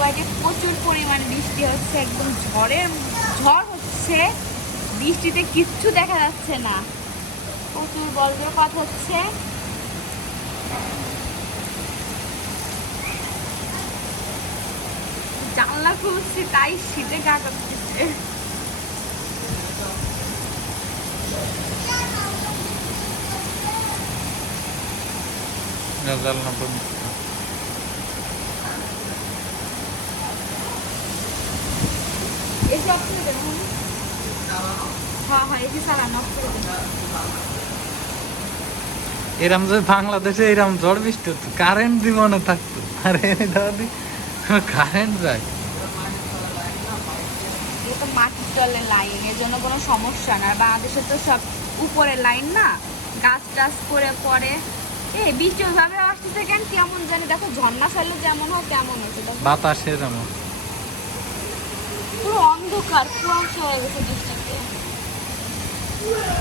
দুবাইতে প্রচুর পরিমাণে বৃষ্টি হচ্ছে, একদম ঝড়ের, ঝড় হচ্ছে। বৃষ্টিতে কিচ্ছু দেখা যাচ্ছে না। প্রচুর বজ্রপাত হচ্ছে। জানলা খুলছি, তাই শীতে গা কাঁপতেছে জানলা অফ করে দেবেন হ্যাঁ হ্যাঁ এসে চালান অফ করে দেবেন এরম যদি বাংলাদেশে এরম ঝড় বৃষ্টি হতো কারেন্ট জীবনে থাকতো। আর এনে দাদি কারেন্ট যায়। তো মাটির তলের লাইন এর জন্য কোনো সমস্যা না। বাংলাদেশে তো সব উপরের লাইন না। গাছ টাছ করে পরে এই বৃষ্টি ওইভাবে আসতেছে কেন? কেমন জানি দেখো ঝর্ণা ফেলে যেমন হয় তেমন হচ্ছে বাতাসে যেমন। পুরো অন্ধকার কুয়াশা হয়ে গেছে বৃষ্টিতে